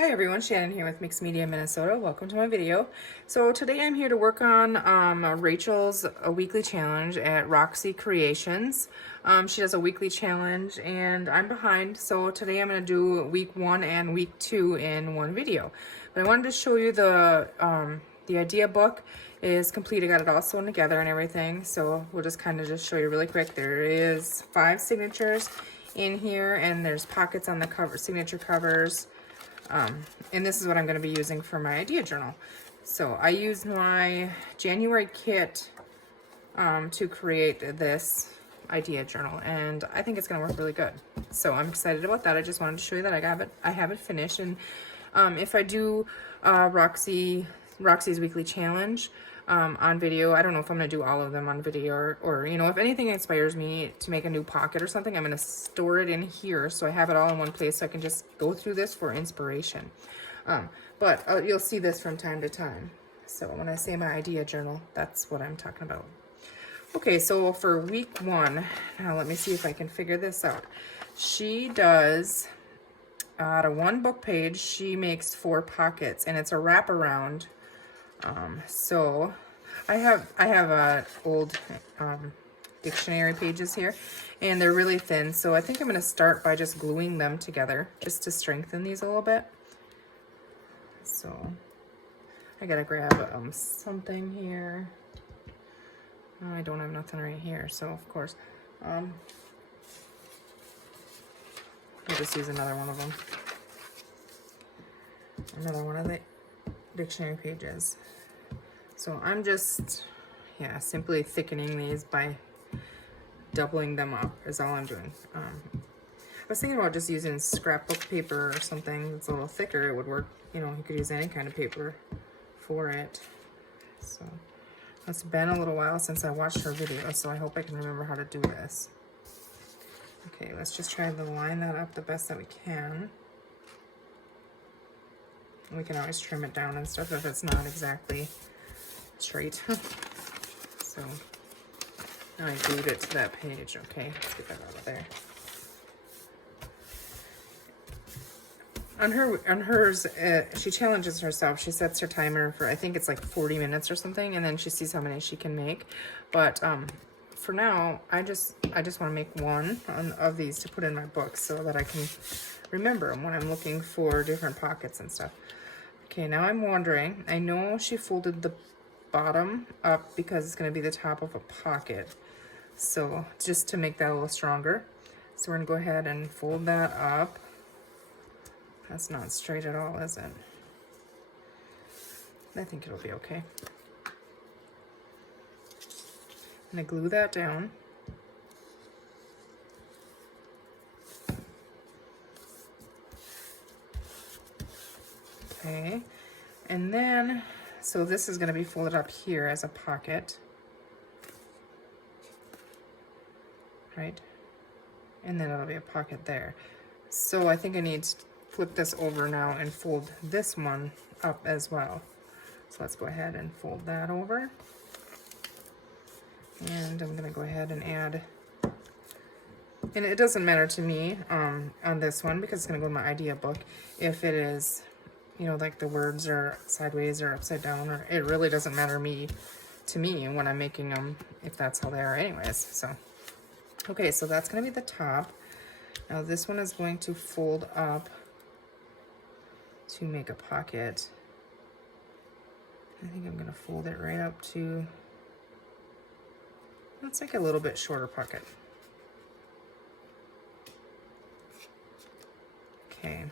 Hi everyone, Shannon here with Mixed Media Minnesota. Welcome to my video. So today I'm here to work on Rachel's weekly challenge at Roxy Creations. She does a weekly challenge and I'm behind, so today I'm going to do week 1 and week 2 in one video. But I wanted to show you the idea book is complete. I got it all sewn together and everything, so we'll just kind of just show you really quick. There is 5 signatures in here and there's pockets on the cover, signature covers. And this is what I'm going to be using for my idea journal. So I used my January kit to create this idea journal, and I think it's going to work really good. So I'm excited about that. I just wanted to show you that I have it finished. And if I do Roxy's weekly challenge on video, I don't know if I'm going to do all of them on video or you know, if anything inspires me to make a new pocket or something, I'm going to store it in here so I have it all in one place so I can just go through this for inspiration. But you'll see this from time to time. So when I say my idea journal, that's what I'm talking about. Okay, so for week 1, now let me see if I can figure this out. She does, out of 1 book page, she makes 4 pockets, and it's a wraparound. So I have old dictionary pages here, and they're really thin. So I think I'm going to start by just gluing them together just to strengthen these a little bit. So I gotta grab something here. Oh, I don't have nothing right here, so of course I'll just use another one of them. Another one of the dictionary pages. So I'm just, simply thickening these by doubling them up is all I'm doing. I was thinking about just using scrapbook paper or something that's a little thicker. It would work, you know, you could use any kind of paper for it. So it's been a little while since I watched her video, so I hope I can remember how to do this. Okay, let's just try to line that up the best that we can. We can always trim it down and stuff if it's not exactly straight. So now I glued it to that page. Okay, let's get that out of there. On hers, she challenges herself. She sets her timer for, I think it's like 40 minutes or something, and then she sees how many she can make. But for now, I just want to make one of these to put in my book so that I can remember them when I'm looking for different pockets and stuff. Okay, now I'm wondering, I know she folded the bottom up because it's going to be the top of a pocket. So just to make that a little stronger. So we're going to go ahead and fold that up. That's not straight at all, is it? I think it'll be okay. I'm going to glue that down. Okay, and then, so this is going to be folded up here as a pocket, right? And then it'll be a pocket there. So I think I need to flip this over now and fold this one up as well. So let's go ahead and fold that over. And I'm going to go ahead and add, and it doesn't matter to me on this one because it's going to go in my idea book if it is, you know, like the words are sideways or upside down, or it really doesn't matter to me when I'm making them if that's how they are anyways. So okay, so that's going to be the top. Now this one is going to fold up to make a pocket. I think I'm going to fold it right up to, let's make a little bit shorter pocket. Okay.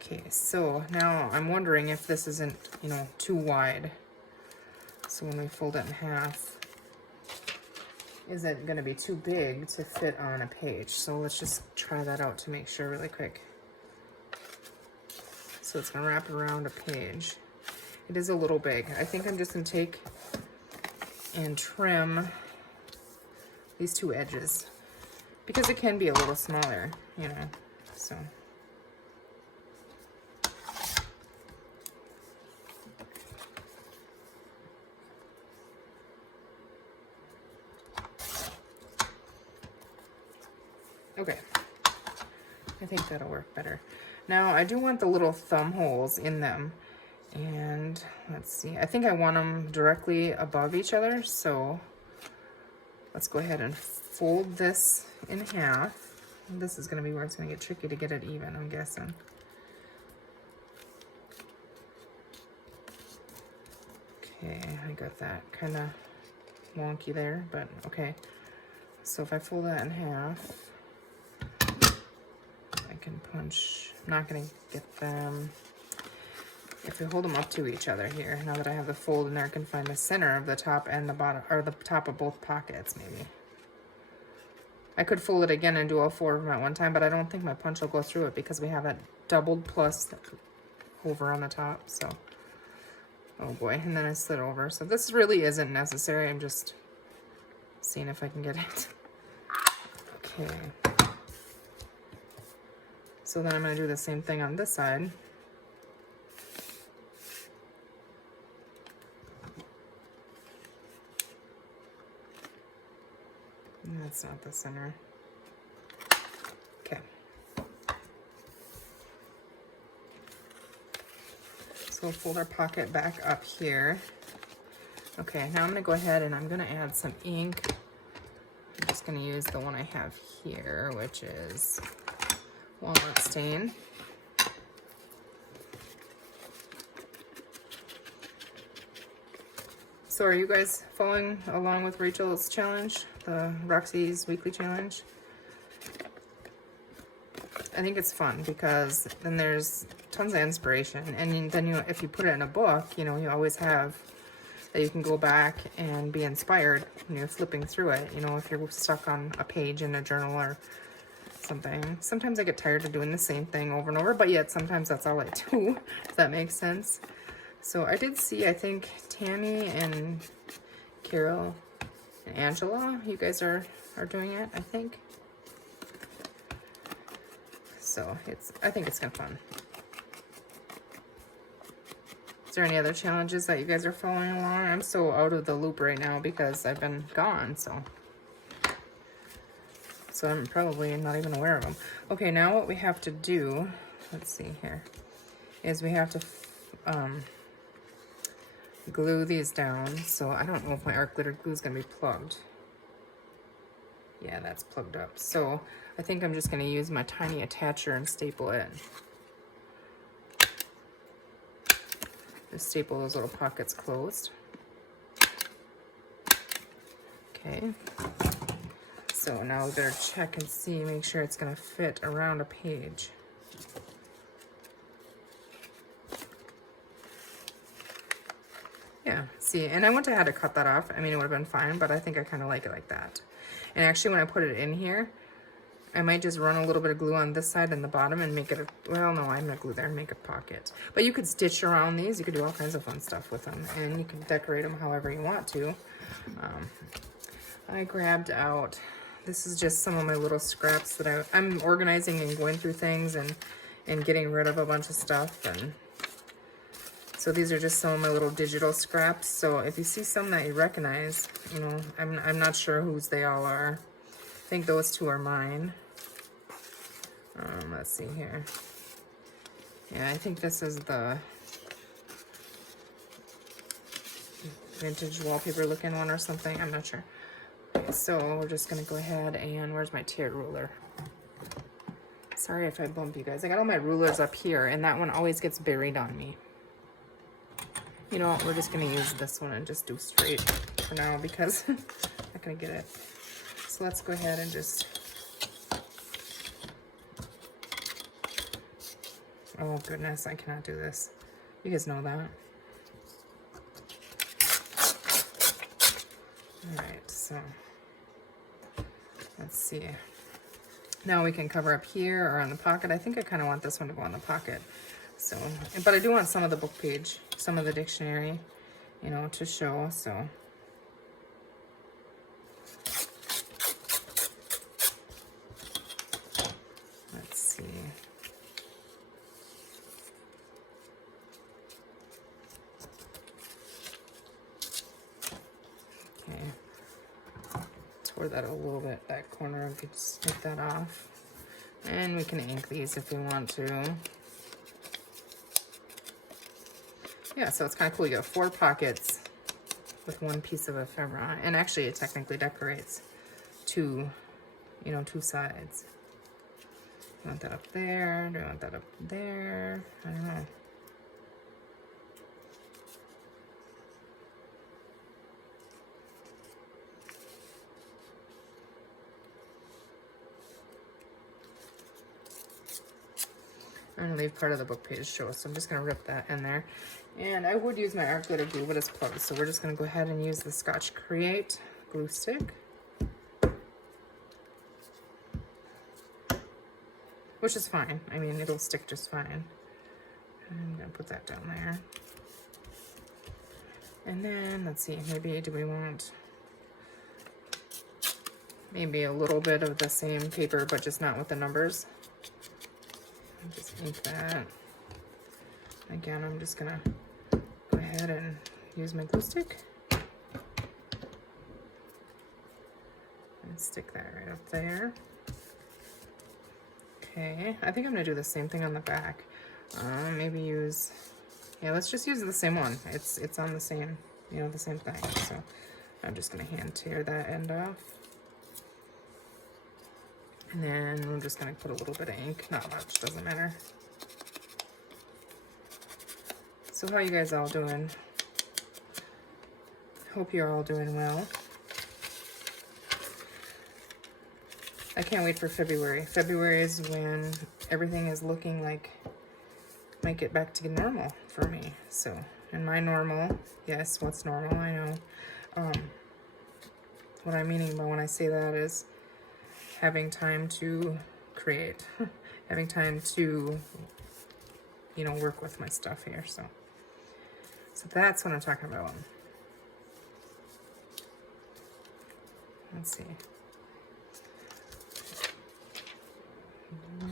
Okay, so now I'm wondering if this isn't, you know, too wide. So when we fold it in half, is it going to be too big to fit on a page? So let's just try that out to make sure really quick. So it's going to wrap around a page. It is a little big. I think I'm just going to take and trim these 2 edges because it can be a little smaller, you know, so. Okay, I think that'll work better. Now I do want the little thumb holes in them. And let's see, I think I want them directly above each other. So let's go ahead and fold this in half. This is gonna be where it's gonna get tricky to get it even, I'm guessing. Okay, I got that kind of wonky there, but okay. So if I fold that in half, I can punch. I'm not gonna get them. If we hold them up to each other here, now that I have the fold in there, I can find the center of the top and the bottom, or the top of both pockets maybe. I could fold it again and do all four of them at one time, but I don't think my punch will go through it because we have it doubled plus over on the top, so. Oh boy, and then I slid over. So this really isn't necessary. I'm just seeing if I can get it. Okay. So then I'm going to do the same thing on this side. And that's not the center. Okay. So we'll fold our pocket back up here. Okay, now I'm going to go ahead and I'm going to add some ink. I'm just going to use the one I have here, which is walnut stain. So are you guys following along with Rachel's challenge, the Roxy's weekly challenge? I think it's fun because then there's tons of inspiration, and then if you put it in a book, you know, you always have that you can go back and be inspired when you're flipping through it. You know, if you're stuck on a page in a journal or something. Sometimes I get tired of doing the same thing over and over, but yet sometimes that's all I do, if that makes sense. So I did see, I think Tammy and Carol and Angela, you guys are doing it, I think. So I think it's kind of fun. Is there any other challenges that you guys are following along? I'm so out of the loop right now because I've been gone, so I'm probably not even aware of them. Okay, now what we have to do, let's see here, is we have to glue these down. So I don't know if my art glitter glue is going to be plugged. Yeah, that's plugged up. So I think I'm just going to use my tiny attacher and staple it. Just staple those little pockets closed. Okay. So now we better check and see, make sure it's going to fit around a page. Yeah, see, and I wouldn't have had to cut that off. I mean, it would have been fine, but I think I kind of like it like that. And actually, when I put it in here, I might just run a little bit of glue on this side and the bottom and make it a, well, no, I'm going to glue there and make a pocket. But you could stitch around these. You could do all kinds of fun stuff with them, and you can decorate them however you want to. I grabbed out, this is just some of my little scraps that I'm organizing and going through things and getting rid of a bunch of stuff. And so these are just some of my little digital scraps. So if you see some that you recognize, you know, I'm not sure whose they all are. I think those two are mine. Let's see here. Yeah, I think this is the vintage wallpaper looking one or something. I'm not sure. Okay, so we're just gonna go ahead and, where's my tiered ruler? Sorry if I bump you guys. I got all my rulers up here and that one always gets buried on me. You know what, we're just gonna use this one and just do straight for now because I'm not gonna get it. So let's go ahead and just, oh goodness, I cannot do this. You guys know that. All right, so let's see. Now we can cover up here or on the pocket. I think I kind of want this one to go on the pocket. So, but I do want some of the book page, some of the dictionary, you know, to show, so. Let's see. Okay. Tore that a little bit, that corner, I could snip that off. And we can ink these if we want to. Yeah, so it's kind of cool. You got 4 pockets with 1 piece of ephemera. And actually it technically decorates 2, you know, 2 sides. Do you want that up there? Do you want that up there? I don't know. I'm gonna leave part of the book page show, so I'm just gonna rip that in there. And I would use my art glitter glue, but it's plugged, so we're just gonna go ahead and use the Scotch Create glue stick, which is fine. I mean, it'll stick just fine. I'm gonna put that down there. And then, let's see, maybe do we want maybe a little bit of the same paper, but just not with the numbers. I'll just ink that. Again, I'm just gonna go ahead and use my glue stick. And stick that right up there. Okay, I think I'm gonna do the same thing on the back. Maybe use, yeah, let's just use the same one. It's on the same, you know, the same thing. So I'm just gonna hand tear that end off. And then I'm just gonna put a little bit of ink, not much, doesn't matter. So how you guys all doing? Hope you're all doing well. I can't wait for February. February is when everything is looking like might get back to normal for me. So, and my normal, yes, what's normal, I know. What I'm meaning by when I say that is having time to create, having time to, you know, work with my stuff here. So that's what I'm talking about. Let's see.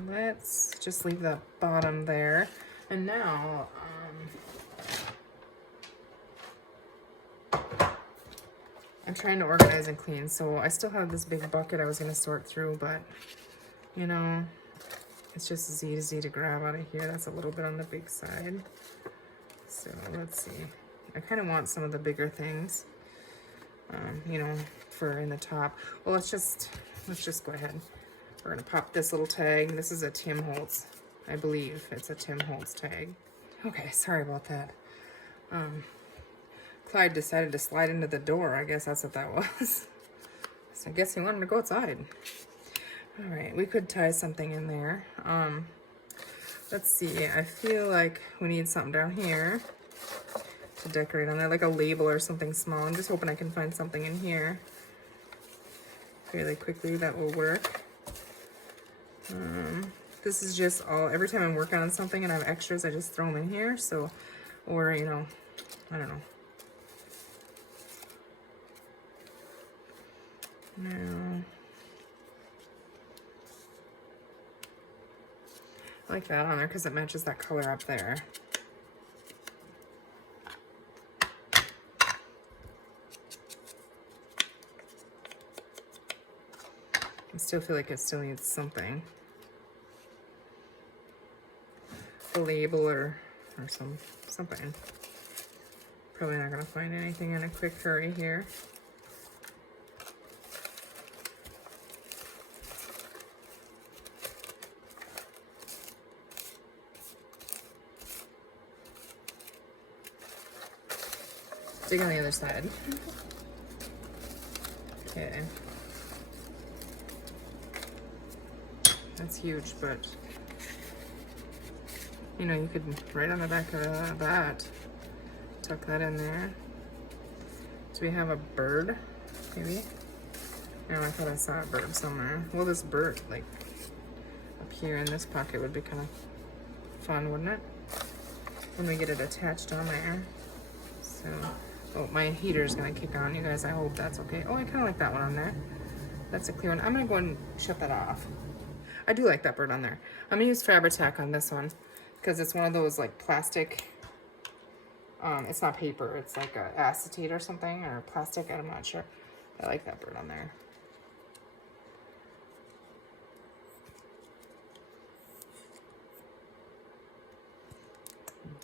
Let's just leave the bottom there. And now, I'm trying to organize and clean. So I still have this big bucket I was going to sort through, but, you know, it's just as easy to grab out of here. That's a little bit on the big side. So let's see. I kind of want some of the bigger things, you know, for in the top. Well, let's just go ahead. We're gonna pop this little tag. This is a Tim Holtz, I believe it's a Tim Holtz tag. Okay, sorry about that. Clyde decided to slide into the door. I guess that's what that was. So I guess he wanted to go outside. All right, we could tie something in there. Let's see, I feel like we need something down here to decorate on there, like a label or something small. I'm just hoping I can find something in here fairly quickly that will work. This is just all, every time I'm working on something and I have extras, I just throw them in here. So, or, you know, I don't know. No. I like that on there because it matches that color up there. I still feel like it still needs something. A label or something. Probably not gonna find anything in a quick hurry here. Dig on the other side. Okay. That's huge, but you know, you could right on the back of that, tuck that in there. Do we have a bird, maybe? No, I thought I saw a bird somewhere. Well, this bird, like, up here in this pocket would be kind of fun, wouldn't it? When we get it attached on there. So, oh, my heater's gonna kick on, you guys. I hope that's okay. Oh, I kind of like that one on there. That's a clear one. I'm gonna go and shut that off. I do like that bird on there. I'm gonna use Fabri-Tac on this one because it's one of those like plastic, it's not paper, it's like acetate or something, or plastic, I'm not sure. I like that bird on there.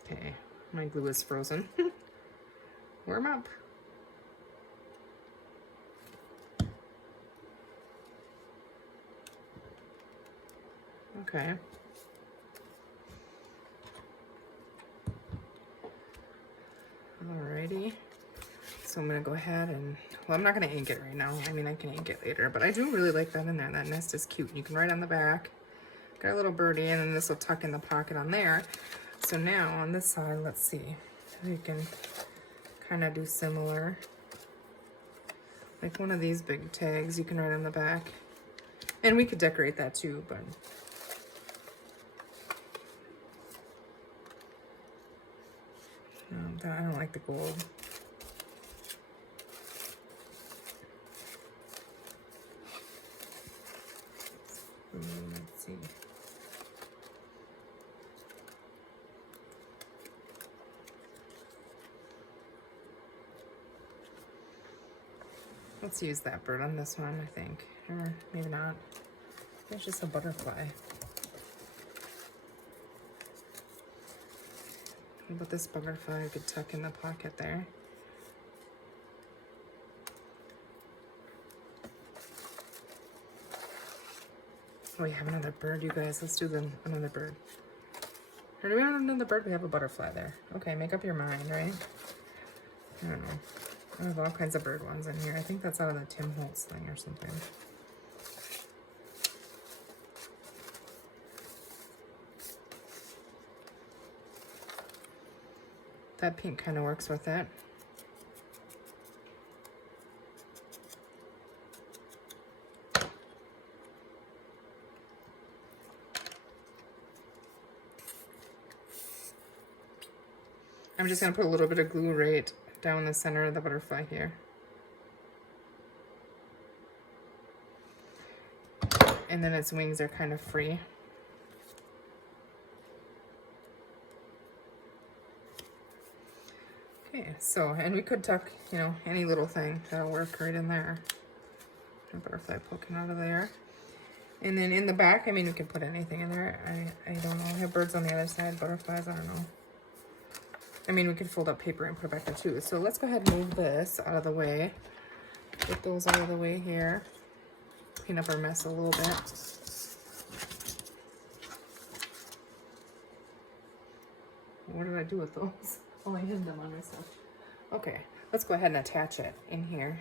Okay, my glue is frozen. Warm up. Okay. Alrighty. So I'm gonna go ahead and, well, I'm not gonna ink it right now. I mean, I can ink it later, but I do really like that in there. That nest is cute. You can write on the back. Got a little birdie, and then this will tuck in the pocket on there. So now on this side, let's see. We can kind of do similar. Like one of these big tags you can write on the back. And we could decorate that too, but I don't like the gold. Let's see. Let's use that bird on this one, I think. Or maybe not. It's just a butterfly. But this butterfly I could tuck in the pocket there. Oh, we have another bird, you guys. Let's do another bird. Or do we have another bird? We have a butterfly there. Okay, make up your mind, right? I don't know. I have all kinds of bird ones in here. I think that's out of the Tim Holtz thing or something. That pink kind of works with it. I'm just going to put a little bit of glue right down the center of the butterfly here. And then its wings are kind of free. Okay, so, and we could tuck, you know, any little thing that'll work right in there. A butterfly poking out of there. And then in the back, I mean, we could put anything in there. I don't know. I have birds on the other side, butterflies, I don't know. I mean, we could fold up paper and put it back there too. So let's go ahead and move this out of the way. Get those out of the way here. Clean up our mess a little bit. What did I do with those? Oh, I hid them on myself. Okay, let's go ahead and attach it in here.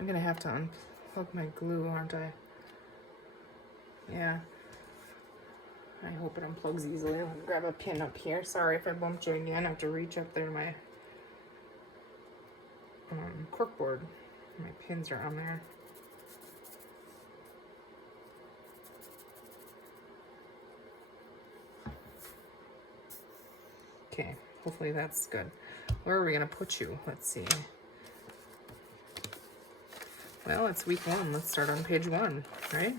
I'm gonna have to unplug my glue, aren't I? Yeah. I hope it unplugs easily. I'll grab a pin up here. Sorry if I bumped you again. I have to reach up there. My corkboard. My pins are on there. Okay, hopefully that's good. Where are we gonna put you? Let's see. Well, it's week 1. Let's start on page 1, right?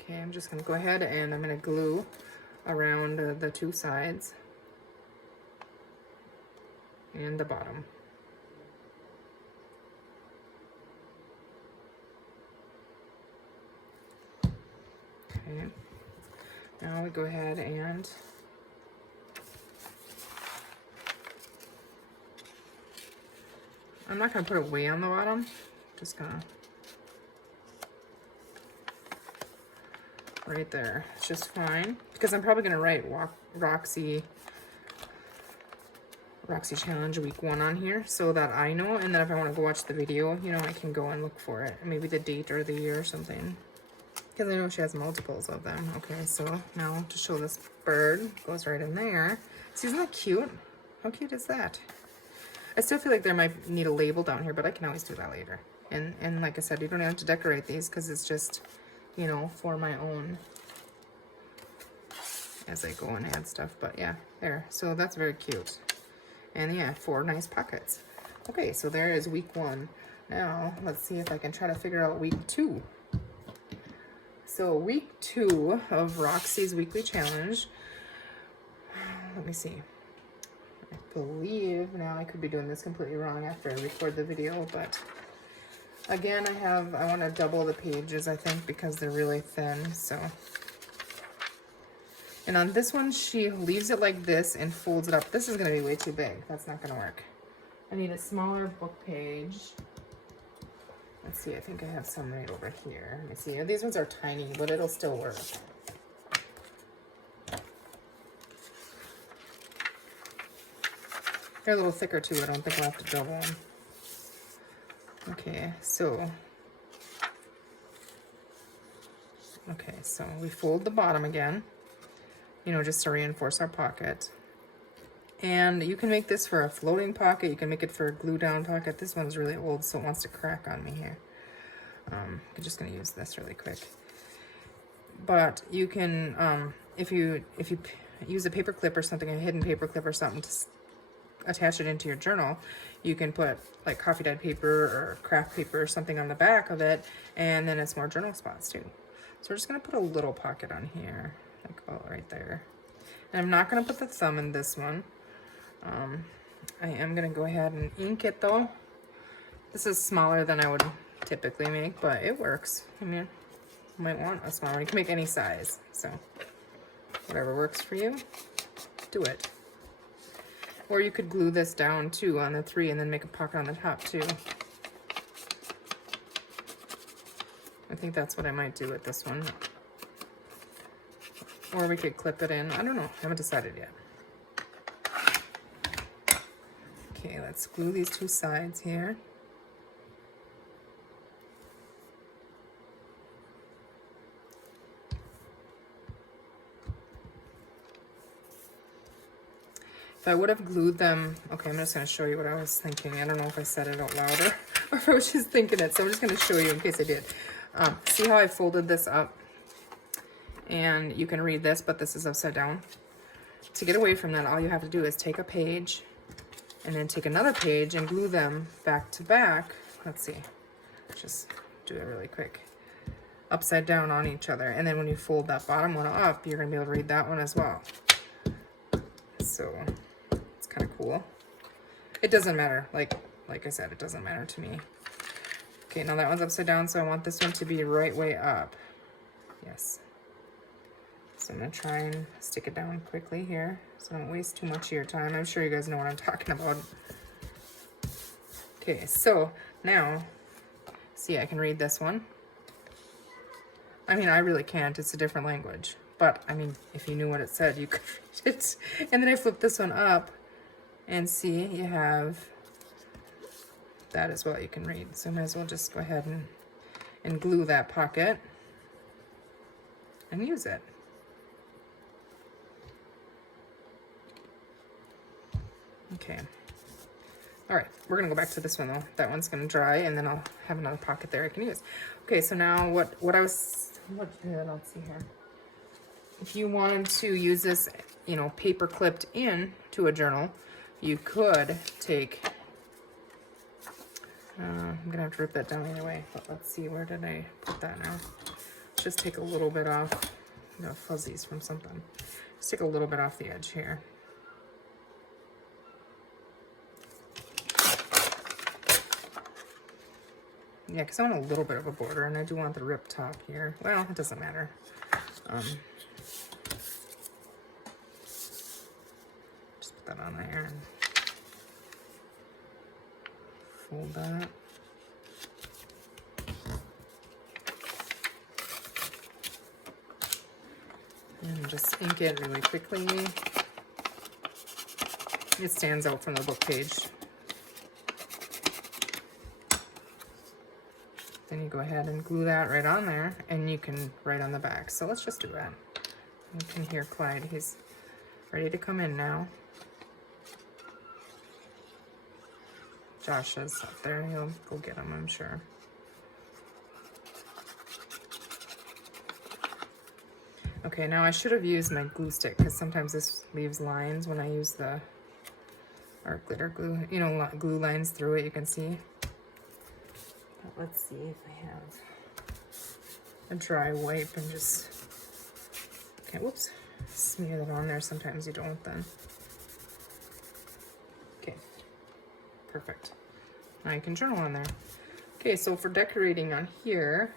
Okay, I'm just gonna go ahead and I'm gonna glue around the 2 sides and the bottom. Okay, now we go ahead and I'm not gonna put it way on the bottom, just gonna right there. It's just fine because I'm probably gonna write Roxy Challenge week 1 on here so that I know, and then if I want to go watch the video, you know, I can go and look for it, maybe the date or the year or something, because I know she has multiples of them. Okay, so now to show this bird, goes right in there. See, isn't that cute? How cute is that? I still feel like there might need a label down here, but I can always do that later. And like I said, you don't have to decorate these because it's just, you know, for my own as I go and add stuff. But yeah, there. So that's very cute. And yeah, 4 nice pockets. Okay, so there is week 1. Now, let's see if I can try to figure out week 2. So week 2 of Roxy's weekly challenge. Let me see. I believe, now I could be doing this completely wrong after I record the video, but again, I want to double the pages, I think, because they're really thin. So And on this one, she leaves it like this and folds it up. This is gonna be way too big. That's not gonna work. I need a smaller book page. Let's see, I think I have some right over here. Let me see. These ones are tiny, but it'll still work. They're a little thicker too. I don't think I'll have to double them. Okay, so we fold the bottom again, you know, just to reinforce our pocket. And you can make this for a floating pocket. You can make it for a glue down pocket. This one's really old, so it wants to crack on me here. I'm just gonna use this really quick. But you can, if you use a paper clip or something, a hidden paper clip or something to attach it into your journal, you can put like coffee dyed paper or craft paper or something on the back of it, and then it's more journal spots too. So we're just gonna put a little pocket on here, like about right there. And I'm not gonna put the thumb in this one. I am gonna go ahead and ink it though. This is smaller than I would typically make, but it works. I mean, you might want a smaller one. You can make any size, so whatever works for you, do it. Or you could glue this down too on the 3 and then make a pocket on the top too. I think that's what I might do with this one. Or we could clip it in. I don't know. I haven't decided yet. Okay, let's glue these 2 sides here. If I would have glued them, okay, I'm just going to show you what I was thinking. I don't know if I said it out loud or if I was just thinking it, so I'm just going to show you in case I did. See how I folded this up? And you can read this, but this is upside down. To get away from that, all you have to do is take a page and then take another page and glue them back to back. Let's see, just do it really quick. Upside down on each other. And then when you fold that bottom one up, you're going to be able to read that one as well. So it's kind of cool. It doesn't matter. Like I said, it doesn't matter to me. Okay, now that one's upside down, so I want this one to be right way up. Yes. So I'm going to try and stick it down quickly here so I don't waste too much of your time. I'm sure you guys know what I'm talking about. Okay, so now, see, I can read this one. I mean, I really can't. It's a different language. But, I mean, if you knew what it said, you could read it. And then I flip this one up and see, you have that as well you can read. So I might as well just go ahead and glue that pocket and use it. Okay. All right, we're gonna go back to this one though. That one's gonna dry, and then I'll have another pocket there I can use. Okay, so now let's see here. If you wanted to use this, you know, paper clipped in to a journal, you could take, I'm gonna have to rip that down anyway, but let's see, where did I put that now? Just take a little bit off, you know, fuzzies from something. Just take a little bit off the edge here. Yeah, because I want a little bit of a border, and I do want the rip top here. Well, it doesn't matter. Just put that on there and fold that. And just ink it really quickly. It stands out from the book page. Then you go ahead and glue that right on there, and you can write on the back. So let's just do that. You can hear Clyde. He's ready to come in now. Josh is up there. He'll go get him, I'm sure. Okay, now I should have used my glue stick, because sometimes this leaves lines when I use the art glitter glue. You know, glue lines through it, you can see. But let's see if I have a dry wipe and just, okay, whoops, smear that on there. Sometimes you don't then. Okay, perfect. Now you can journal on there. Okay, so for decorating on here,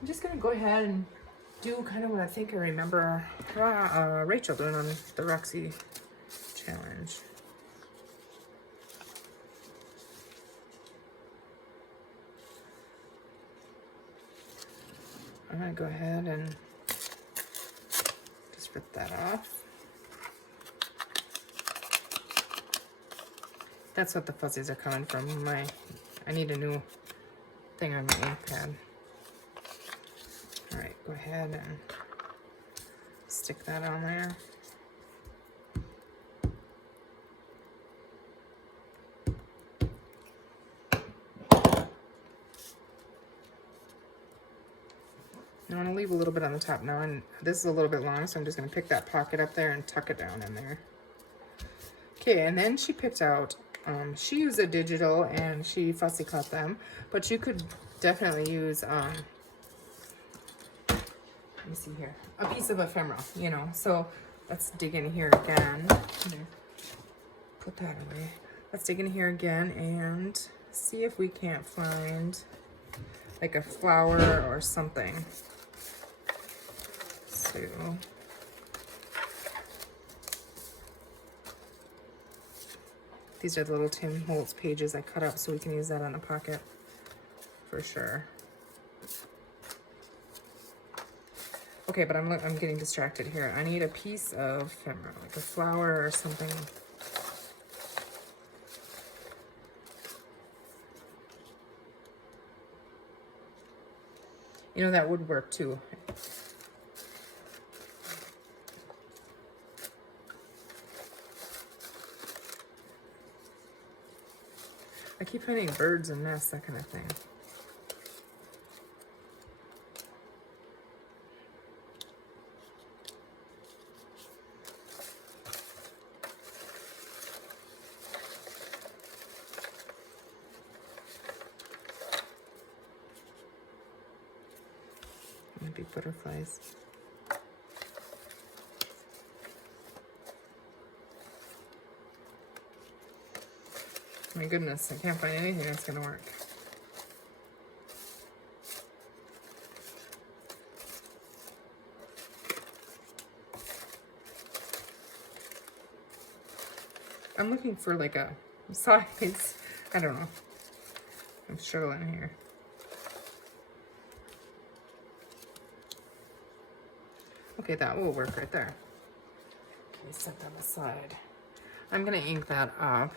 I'm just gonna go ahead and do kind of what I think I remember Rachel doing on the Roxy challenge. I'm gonna go ahead and just rip that off. That's what the fuzzies are coming from. I need a new thing on my ink pad. All right, go ahead and stick that on there. Now I'm gonna leave a little bit on the top now, and this is a little bit long, so I'm just gonna pick that pocket up there and tuck it down in there. Okay, and then she picked out, she used a digital and she fussy cut them, but you could definitely use, let me see here, a piece of ephemera, you know. So let's dig in here again. Put that away. Let's dig in here again and see if we can't find like a flower or something. So these are the little Tim Holtz pages I cut up so we can use that on a pocket for sure. Okay, but I'm getting distracted here. I need a piece of ephemera, like a flower or something. You know, that would work too. I keep finding birds and nests, that kind of thing. Maybe butterflies. My goodness, I can't find anything that's gonna work. I'm looking for like a size. I don't know. I'm struggling here. Okay, that will work right there. Okay, set that aside. I'm gonna ink that up.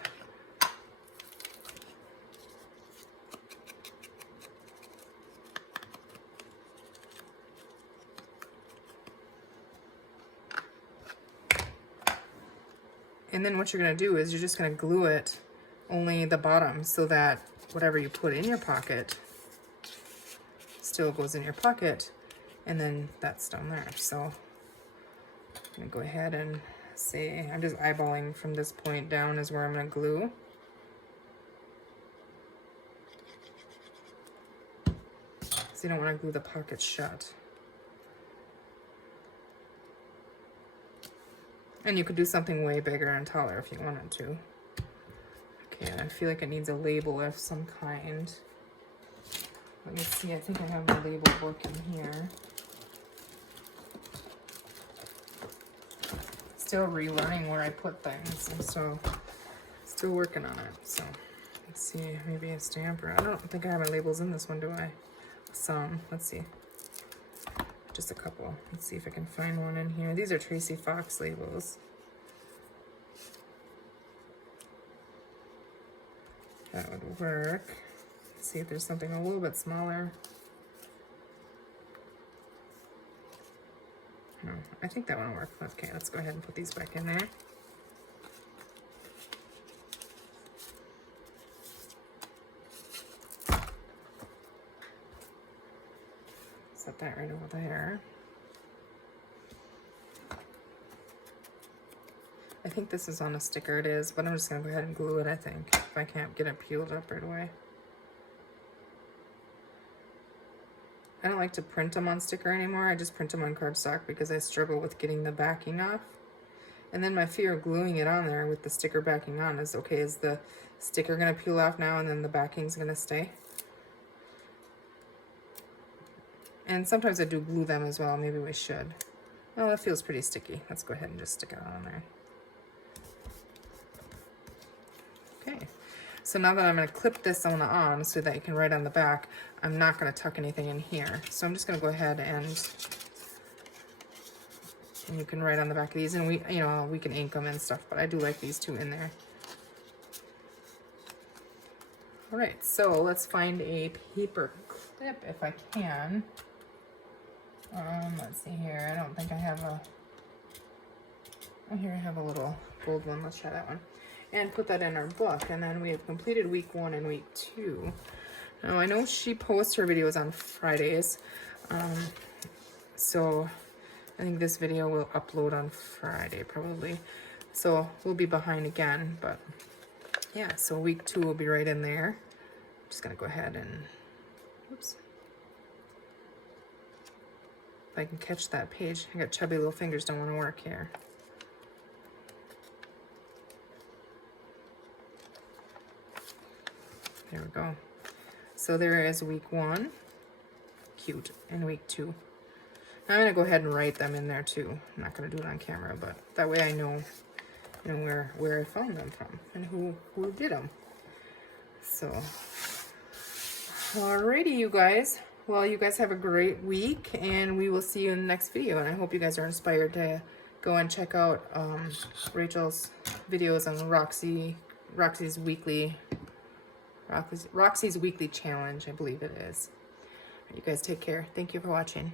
And then what you're gonna do is you're just gonna glue it only the bottom so that whatever you put in your pocket still goes in your pocket, and then that's down there. So I'm gonna go ahead and say, I'm just eyeballing from this point down is where I'm gonna glue. So you don't wanna glue the pocket shut. And you could do something way bigger and taller if you wanted to. Okay, I feel like it needs a label of some kind. Let me see, I think I have my label book in here. Still relearning where I put things. I'm still working on it. So let's see, maybe a stamp, or I don't think I have my labels in this one, do I? Some, let's see. Just a couple. Let's see if I can find one in here. These are Tracy Fox labels. That would work. Let's see if there's something a little bit smaller. No, I think that one will work. Okay, let's go ahead and put these back in there. Set that right over there. I think this is on a sticker, it is, but I'm just gonna go ahead and glue it, I think, if I can't get it peeled up right away. I don't like to print them on sticker anymore. I just print them on cardstock because I struggle with getting the backing off. And then my fear of gluing it on there with the sticker backing on is, okay, is the sticker gonna peel off now and then the backing's gonna stay? And sometimes I do glue them as well. Maybe we should. Oh, that feels pretty sticky. Let's go ahead and just stick it on there. Okay. So now that I'm going to clip this on so that you can write on the back, I'm not going to tuck anything in here. So I'm just going to go ahead and you can write on the back of these, and we can ink them and stuff, but I do like these two in there. All right, so let's find a paper clip if I can. Let's see here. I don't think I have a. Oh, here I have a little gold one. Let's try that one, and put that in our book. And then we have completed week 1 and week 2. Now I know she posts her videos on Fridays, so I think this video will upload on Friday probably. So we'll be behind again, but yeah, so week 2 will be right in there. Just gonna go ahead and, oops. If I can catch that page. I got chubby little fingers, don't wanna work here. There we go. So there is week 1, cute, and week 2. I'm gonna go ahead and write them in there too. I'm not gonna do it on camera, but that way I know, where I found them from and who did them. So, alrighty, you guys. Well, you guys have a great week, and we will see you in the next video. And I hope you guys are inspired to go and check out Rachel's videos on Roxy's weekly challenge, I believe it is. You guys take care. Thank you for watching.